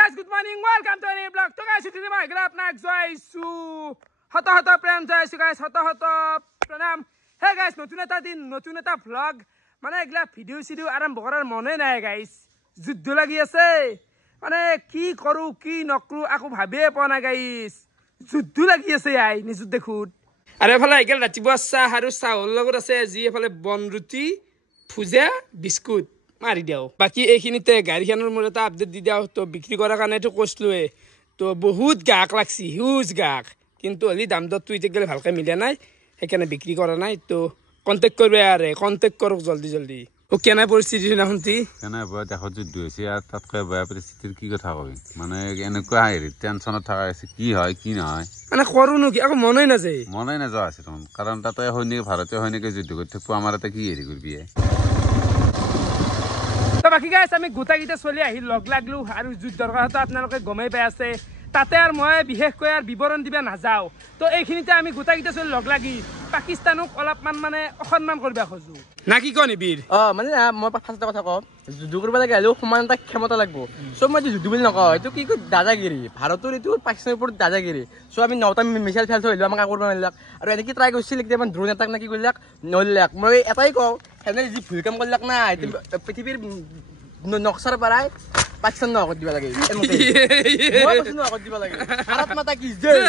guys, good morning. Welcome to a new vlog. So guys, today my grab next joisu. Hata friends joisu guys. Hata pranam. Hey guys, notun eta vlog. Mane egla video aram bokarar mone nai guys. Juddo lagi ase. Mane ki koru ki nokru aku bhabe pa na guys. Juddo lagi ase ai nisu dekhut. Are phale egel ratibuwa sa haru saul logot ase ji phale bonruti phuja biscuit মারি দাও বাকি এইখিনিতে গাড়ীখনৰ মোৰ এটা update দি দাও তো বিক্ৰী কৰাৰ কাৰণেটো কৈছলোৱে তো বহুত গাক লাগছি হিউজ গাক কিন্তু হলি দাম দৰ তুই গেলে ভালকে মিলা নাই সেইকাৰণে বিক্ৰী কৰা নাই তো কন্টাক্ট কৰবে আৰে কন্টাক্ট কৰক জলদি ও কেনে পৰিস্থিতি না শুনতি কেনে বয় দেখো যুদ্ধ হৈছে আৰ তাতকে বয় পৰিস্থিতিৰ কি কথা কবি মানে এনেকুৱা হেৰি টেনচনত থকা আছে কি হয় কি নহয় মানে কৰো নো কি আকৌ মনই নাযায় আছে তখন কাৰণ তাতে সৈনিক ভাৰতীয় সৈনিকে যুদ্ধ কৰি থাকো আমাৰ এটা কি হেৰি কৰবি তো বাকি গাইছ আমি গোটাগিটা চলি আহি লগ লাগলো আৰু যুদ্ধৰ কথা আপোনালোকে গমেই পাই আছে তাতে আর মই বিশেষকৈ আর বিবরণ দিবা নাযাও তো এইখিনিতে আমি গোটাগিটা চলি লগ লাগি পাকিস্তানক অলপমান মানে অসন্মান করবা খোজো না কি কনি বীর মানে মই ফাৰ্ষ্ট কথা কম যুদ্ধ কৰিব লাগে হলেও সমান এটা ক্ষমতা লাগবো সব মই যুদ্ধ বুলি নকওঁ এইটো কি দাদাগিৰি ভাৰতৰ এইটো পাকিস্তানৰ ওপৰত দাদাগিৰি সো আমি নটা মিছাইল ফেল থইলো আমাক কৰিব নালাগ আৰু এনেকি ট্ৰাই কৰিছিল একদম ড্ৰোন এটাক নাকি কৰিলাক নলাক মই এটাই কওঁ হেনে যি ভুল কাম কৰিলাক না পৃথিৱীৰ নক্সাৰ পৰাই পাকিস্তান নকত দিবা লাগে এমতে মই কৈছো নকত দিবা লাগে ভাৰত মাতা কি জয়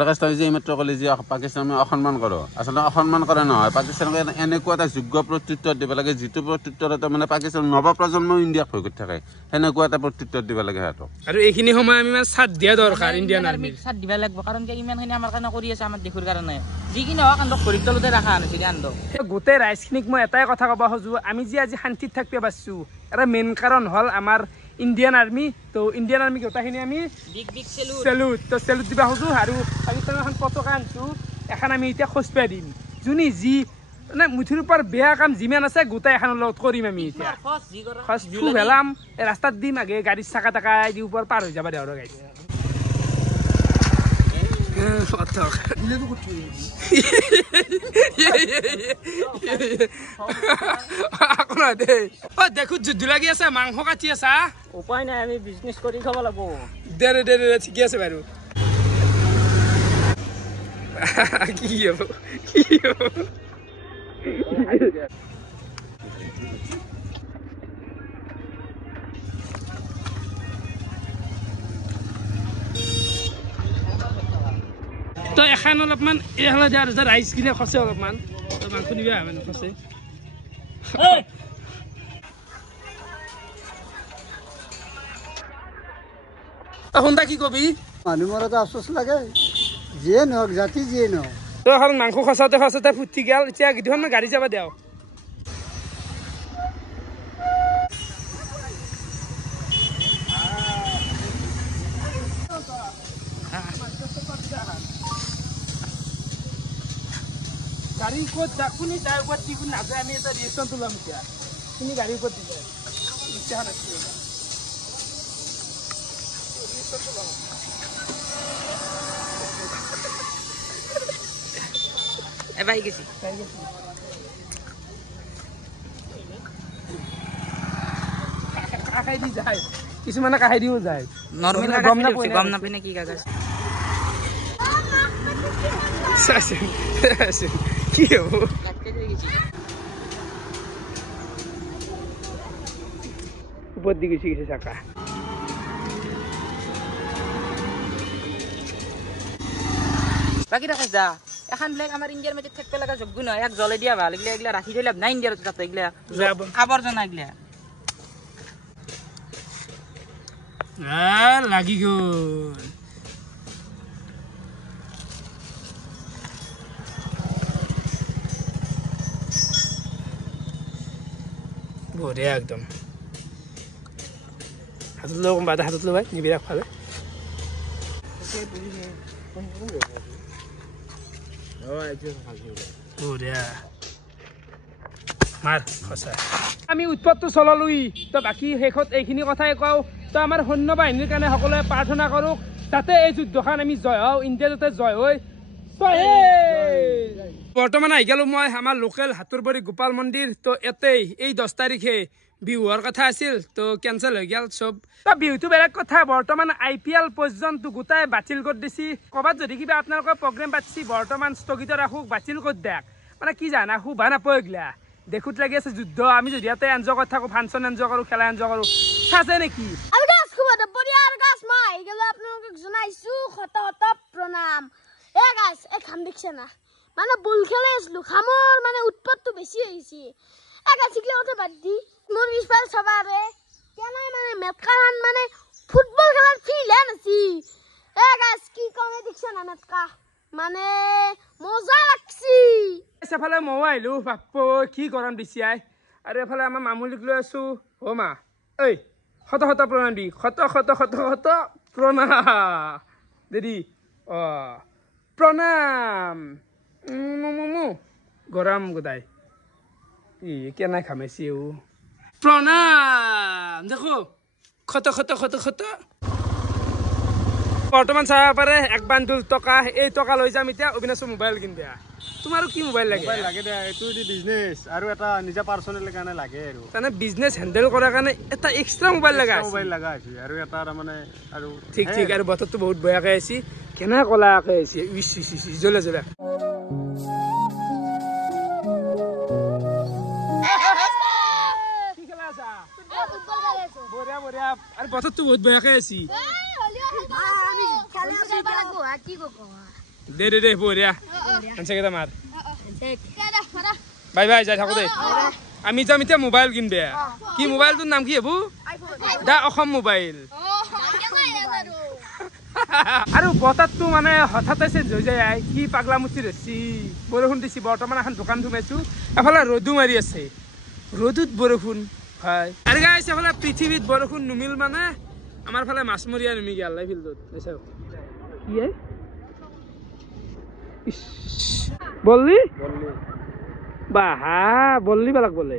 ৰকাস্তাই যে মাত্ৰ কলে যে পাকিস্তানক অসন্মান কৰে আসলে অসন্মান কৰে নহয় পাকিস্তানক এনেকুৱা এটা যোগ্য প্ৰত্যুত্তৰ দিব লাগে যিটো প্ৰত্যুত্তৰত মানে পাকিস্তান নৱ প্ৰজন্ম ইণ্ডিয়াক ভয় কৰি থাকে এনেকুৱা এটা প্ৰত্যুত্তৰ দিব লাগে হাতক আৰু এইখিনি সময় আমি মানে সাথ দিয়া দৰকাৰ ইণ্ডিয়ান আৰ্মি সাথ দিবা লাগিব কাৰণ কি ইমানখিনি আমাৰ কাৰণে কৰি আছে আমাৰ দেশৰ কাৰণে যিকিনে হওক কান্দক পৰিতলতে ৰাখা আনিছে কান্দক গোটেই ৰাইজখিনিক মই এটাই কথা ক'ব খোজো আমি যে আজি শান্তিত থাকিব পাৰছো এটা মেইন কাৰণ হল আমাৰ ইন্ডিয়ান আৰ্মি তো ইন্ডিয়ান আৰ্মি গোটাখিনি আমি বিগ সেলুট তো সেলুট দিবা খোজো আৰু পাকিস্তানৰ এখন পতাকা আনছো এখন আমি এতিয়া খোজপাই দিম যোনি যি মানে মুঠিৰ ওপৰ বেয়া কাম যিমান আছে গোটাই এখনৰ লগত কৰিম আমি এতিয়া খোজ ভেলাম ৰাস্তাত দিম আগে গাড়ীৰ চাকা টাকা দি ওপৰ পাৰ হৈ যাবা দেওৰ গাড়ী দেখো যুদ্ধ লাগি আছে মাংস কাটি আছা উপায় নাই আমি বিজনেস কৰি খাব লাগিব দে ঠিকে আছে বাৰু কি হ'ব তো এখন অলপমান এইফালে যা ৰাইচ গিলে খচে অলপমান তো মাংস নিবা মানে খচে শুনতা কি কবি মানুহ মৰাটো আফচোচ লাগে যিয়ে নহওক জাতি যিয়ে নহওক তো এখন মাংস খচাতে ফুটি গেল এতিয়া দুখন গাড়ী যাবা দেও গাড়ী ক'ত কোনে যায় ক'ত কি নাযায় আমি এটা ৰিয়েকশ্যন তোলাম এতিয়া কোনে গাড়ী ক'ত দি যায় ইচ্ছা নাছিল এবাই গেছি কাহাই দি যায় কিছুমানে কাহাই দিও যায় নরমাল গম না পেনে কি কাগজ কি হব উপর দিকে গেছে চাকা বাকি রাখা যা এখন ব্লেক আমার ইন্ডিয়ার মধ্যে থাকতে লাগা যোগ্য নয় এক জলে দিয়া ভাল এগুলা এগুলা রাখি দিলাম না ইন্ডিয়ার তাতে এগুলা আবর্জনা এগুলা লাগি গো বঢ়িয়া একদম হাতত লৈ কোনোবা এটা হাতত লৈ নিবি ৰাখফালে বঢ়িয়া মাৰ সঁচা আমি উৎপত্তিটো চলালোই তো বাকী শেষত এইখিনি কথাই কওঁ তো আমাৰ সৈন্য বাহিনীৰ কাৰণে সকলোৱে প্ৰাৰ্থনা কৰোঁ যাতে এই যুদ্ধখন আমি জয় হওঁ ইণ্ডিয়া যাতে জয় হয় বৰ্তমান আহি গেলো মই আমাৰ লোকেল হাতুৰবাৰী গোপাল মন্দিৰ তো এতেই এই 10 তাৰিখে বিহুৰ কথা আছিল তো কেনসেল হৈ গেল সব তো বিহুটো বেলেগ কথা বৰ্তমান IPL পৰ্যন্ত গোটাই বাতিল কৰি দিছি কবাত যদি কিবা আপোনালোকৰ প্ৰগ্ৰাম পাতিছি বৰ্তমান স্থগিত ৰাখুক বাতিল কৰি দিয়ক মানে কি জানা শুভা নাপায়গলা দেখুত লাগি আছে যুদ্ধ আমি যদি ইয়াতে এনজয় কৰি থাকো ফাংচন এনজয় কৰো খেলা এনজয় কৰো চাচে নেকি আমি গাছ খুব বঢ়িয়াৰ গাছ মই গেল আপোনালোকক জনাইছো শত প্ৰণাম এ গাছ এ খাম দেখছে না মানে বল খেলে আসলো খামৰ মানে উৎপাতটো বেছি হৈছে এ গাছ শিকলে কথা বাদ দি মোৰ বিশাল সবাৰে কেনে মানে মেটকান মানে ফুটবল খেলাৰ ফিল নাছি এ গাছ কি কমে দেখছে না মেটকা মানে মজা লাগছি সেফালে মও আহিলো বাপ্পো কি গৰম দিছি আই আৰু এফালে আমাৰ মামুলিক লৈ আছো অ মা ঐ শত প্ৰণাম দি শত প্ৰণাম দেদি অ প্ৰণাম গৰম গোদাই ই কেনে খামেছি ও প্ৰণাম দেখো শত বৰ্তমান চাব পাৰে 1 বান্ডুল টকা এই টকা লৈ যাম এতিয়া অবিনাশ মোবাইল কিনবা তোমাৰো কি মোবাইল লাগে মোবাইল লাগে দে এটো দি বিজনেস আৰু এটা নিজা পাৰ্সনেল কাৰণে লাগে আৰু মানে বিজনেস হ্যান্ডেল কৰাৰ কাৰণে এটা এক্সট্ৰা মোবাইল লাগা আছে মোবাইল লাগা আছে আৰু এটা মানে আৰু ঠিক আৰু বতৰটো বহুত বেয়াকৈ আছে কেনে কলাকৈ আছে জ্বলে বঢ়িয়া আৰু বতৰটো বহুত বেয়াকৈ আছে দে বঢ়িয়া আনচাকেইটা মাৰ বাই যাই থাকো দে আমি যাম এতিয়া মোবাইল কিনবে কি মোবাইলটোৰ নাম কি হব দা অসম মোবাইল আৰু বতৰটো মানে হঠাতে চেঞ্জ হৈ যায় কি পাগলা মুচি ৰছি বৰষুণ দিছি বৰ্তমান এখন দোকান ধুমাইছো এফালে ৰ'দো মাৰি আছে ৰ'দত বৰষুণ হয় আৰু গাইছ এফালে পৃথিৱীত বৰষুণ নুমিল মানে আমাৰ ফালে মাছমৰীয়া নুমি গেল লাই ফিল্ডত চাও কি বললি বাহা বললি বালাক বলে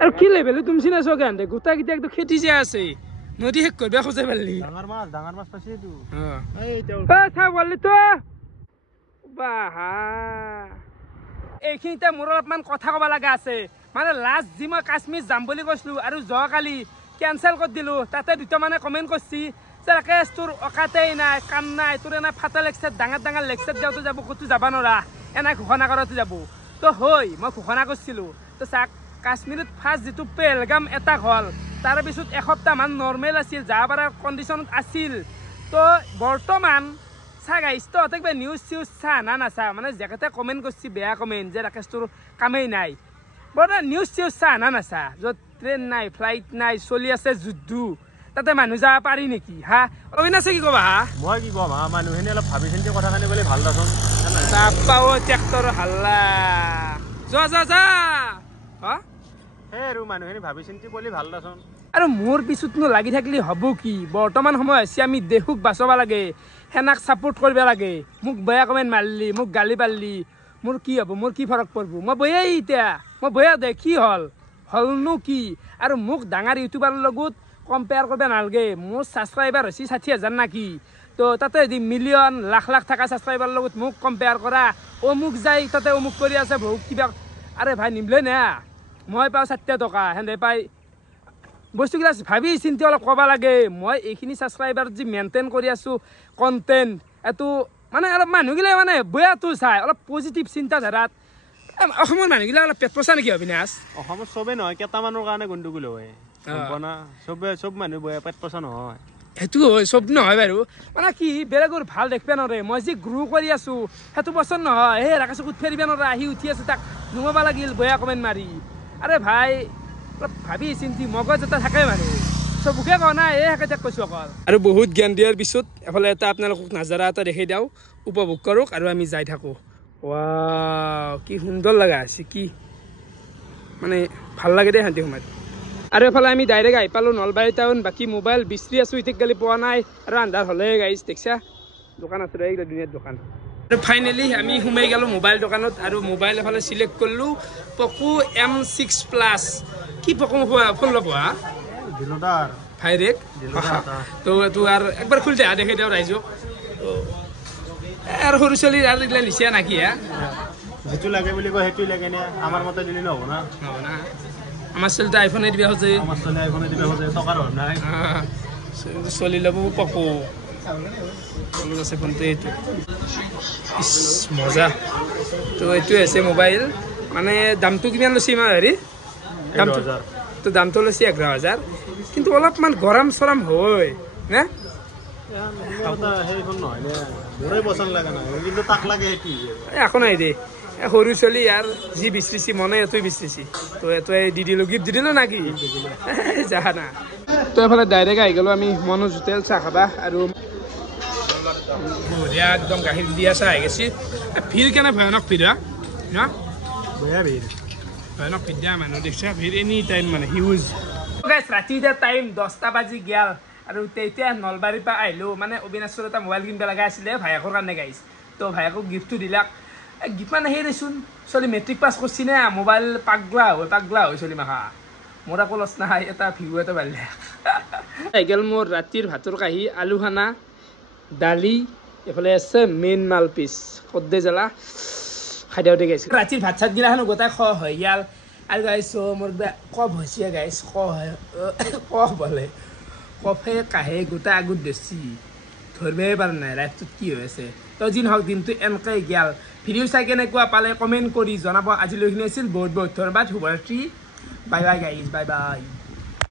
আৰু কি লেভেল তুমি চিনাইছ কেন দে গোটা কিটা একদম খেতি যে আছে নদী শেষ কৰিব খোজে পাৰলি ডাঙৰ মাছ পাইছে তো চা বললি তো বাহা এইখিনিতে মোৰ অলপমান কথা ক'ব লগা আছে মানে লাষ্ট যি মই কাশ্মীৰ যাম বুলি কৈছিলো আৰু যোৱাকালি কেনচেল কৰি দিলো তাতে দুটা মানে কমেণ্ট কৰিছি যে ৰাকেশ তোৰ অকাতেই নাই কাম নাই তোৰ এনে ফাটা লেকচাৰ ডাঙৰ লেকচাৰ দিয়াওতো যাব ক'তো যাব নোৱাৰা এনে ঘোষণা কৰাতো যাব তো মই ঘোষণা কৰিছিলো তো চাক কাশ্মীৰত ফাৰ্ষ্ট যিটো পেহেলগাম এটাক হ'ল তাৰ পিছত এসপ্তাহমান নৰ্মেল আছিল যাব পৰা কণ্ডিশ্যনত আছিল তো বৰ্তমান চা গাইছ তহঁতে কিবা নিউজ চিউজ চা নাচা মানে জেকেতে কমেণ্ট কৰিছি বেয়া কমেণ্ট যে ৰাকেশ তোৰ কামেই নাই বৰ্তমান নিউজ চিউজ চা নাচা য'ত ট্ৰেইন নাই ফ্লাইট নাই চলি আছে যুদ্ধ তাতে মানুহ যাব পাৰি নেকি হা অবিনাশে কি ক'বা হা মই কি কম মানুহখিনি অলপ ভাবি চিন্তি কথাখিনি ক'লে ভাল দাচোন চাপাও ট্ৰেক্টৰ হাল্লা যা হা সেই আৰু মানুহখিনি ভাবি চিন্তি ক'লে ভাল দাচোন আৰু মোৰ পিছতনো লাগি থাকিলে হ'ব কি বৰ্তমান সময় হৈছে আমি দেশক বাচাব লাগে সেনাক ছাপোৰ্ট কৰিব লাগে মোক বেয়া কমেণ্ট মাৰিলি মোক গালি পাৰিলি মোৰ কি হ'ব মোৰ কি ফৰক পৰিব মই বয়াই এতিয়া মই বয়া দে কি হ'লনো কি আৰু মোক ডাঙৰ ইউটিউবাৰৰ লগত কম্পেয়াৰ কৰিব নালাগে মোৰ ছাবস্ক্ৰাইবাৰ হৈছে 60,000 নাকি তো তাতে মিলিয়ন লাখ থকা ছাবস্ক্ৰাইবাৰৰ লগত মোক কম্পেয়াৰ কৰা অমুক যাই তাতে অমুক কৰি আছে বহুত কিবা আৰে ভাই নিমিলে না মই পাওঁ 60 টকা সেনে পাই বস্তুবিলাক ভাবি চিন্তি অলপ ক'ব লাগে মই এইখিনি ছাবস্ক্ৰাইবাৰ যি মেইনটেইন কৰি আছোঁ কণ্টেণ্ট এইটো মানে অলপ মানুহগিলাই মানে বেয়াটো চাই অলপ পজিটিভ চিন্তাধাৰাত অসমৰ মানুহগিলা অলপ পেট পচা নেকি অবিনাশ অসমত চবেই নহয় কেইটামানৰ কাৰণে গণ্ডগোল হয় চব মানুহ পেট পচা নহয় সেইটো হয় চব নহয় বাৰু মানে কি বেলেগৰ ভাল দেখিব নোৱাৰে মই যি গ্ৰ' কৰি আছোঁ সেইটো পচন্দ নহয় সেই ৰাকেশক উঠ ফেৰিব নোৱাৰা আহি উঠি আছোঁ তাক নুমাব লাগিল বেয়া কমেণ্ট মাৰি আৰে ভাই অলপ ভাবি চিন্তি মগজ এটা থাকে মানুহ চবকে কোৱা নাই এই একেটাক কৈছোঁ অকল আৰু বহুত জ্ঞান দিয়াৰ পিছত এফালে এটা আপোনালোকক নাজাৰা এটা দেখাই দিওঁ উপভোগ কৰক আৰু আমি যাই থাকোঁ ৱাও কি সুন্দৰ লগা আছে কি মানে ভাল লাগে দেই শান্তি সময়ত আৰু এফালে আমি ডাইৰেক্ট আহি পালোঁ নলবাৰী টাউন বাকী মোবাইল বিচাৰি আছোঁ ইতেক গালি পোৱা নাই আৰু আন্ধাৰ হ'লে গাইছ দেখিছা দোকান আছে এইবিলাক ধুনীয়া দোকান আৰু ফাইনেলি আমি সোমাই গ'লোঁ মোবাইল দোকানত আৰু মোবাইল এফালে চিলেক্ট কৰিলোঁ পকো M6 প্লাছ কি পকো ফোন ল'ব হা ভাইৰেক তো এইটো আৰু একবাৰ খুলি দেখা দেখাই দিওঁ ৰাইজক আৰু সৰু ছোৱালীৰ আৰু এইগিলা নিচা নাকি হা যিটো লাগে বুলি কয় সেইটো লাগে নে আমাৰ মতে দিলে নহ'ব না নহ'ব না আমাৰ ছোৱালীটো আইফোনে দিবা খোজে আমাৰ ছোৱালী আইফোনে দিব খোজে টকাৰ অভাৱ নাই ছোৱালী ল'ব পকো চলো আছে ফোনটো এইটো ইছ মজা তো এইটোৱে আছে মোবাইল মানে দামটো কিমান লৈছে ইমান হেৰি দামটো তো দামটো লৈছে 11,000 কিন্তু অলপমান গৰম চৰম হয় নে সেইখন নহয় নে মোৰে পচন্দ লাগে না কিন্তু তাক লাগে সেইটো একো নাই দে সৰু ছোৱালী আৰু যি বিচাৰিছি মনে এইটোৱে বিচাৰিছি তো এইটোৱে দি দিলোঁ গিফ্ট দি দিলোঁ নাকি যা না তো এফালে ডাইৰেক্ট আহি গ'লোঁ আমি মনোজ হোটেল চাহ খাবা আৰু বঢ়িয়া একদম গাখীৰ দিয়া চাহ আহি গৈছে ভিৰ কেনে ভয়ানক ভিৰ হা বেয়া ভিৰ ভয়ানক ভিৰ দিয়া মানুহ দেখিছা ভিৰ এনি টাইম মানে হিউজ ৰাতি এতিয়া টাইম 10টা বাজি গেল আৰু তেতিয়া নলবাৰীৰ পৰা আহিলোঁ মানে অবিনাশৰ এটা মোবাইল কিনিব লগা আছিলে ভায়েকৰ কাৰণে গাইছ তো ভায়েকক গিফ্টটো দিলাক গিফ্ট মানে সেই দেচোন ছোৱালী মেট্ৰিক পাছ কৰিছি নে মোবাইল পাগলা হয় ছোৱালী মাখা মোৰ আকৌ লছ নাই এটা ভিউ এটা বাঢ়িলে আহি গ'ল মোৰ ৰাতিৰ ভাতৰ কাঁহী আলু খানা দালি এইফালে আছে মেইন মাল পিচ কদ্দে জ্বালা খাই দিওঁতে গাইছে ৰাতিৰ ভাত চাত গিলাখানো গোটাই খোৱা হৈ গ'ল আৰু গাইছো মোৰ কফ হৈছে গাইছ কফ বোলে কফে কাহে গোটাই আগত বেছি ধৰিবই পৰা নাই ৰাতিটোত কি হৈ আছে তো যি নহওক দিনটো এনেকৈ গেল ভিডিঅ' চাই কেনেকুৱা পালে কমেণ্ট কৰি জনাব আজিলৈকে আছিল বহুত বহুত ধন্যবাদ শুভৰাত্ৰি bye bye guys bye bye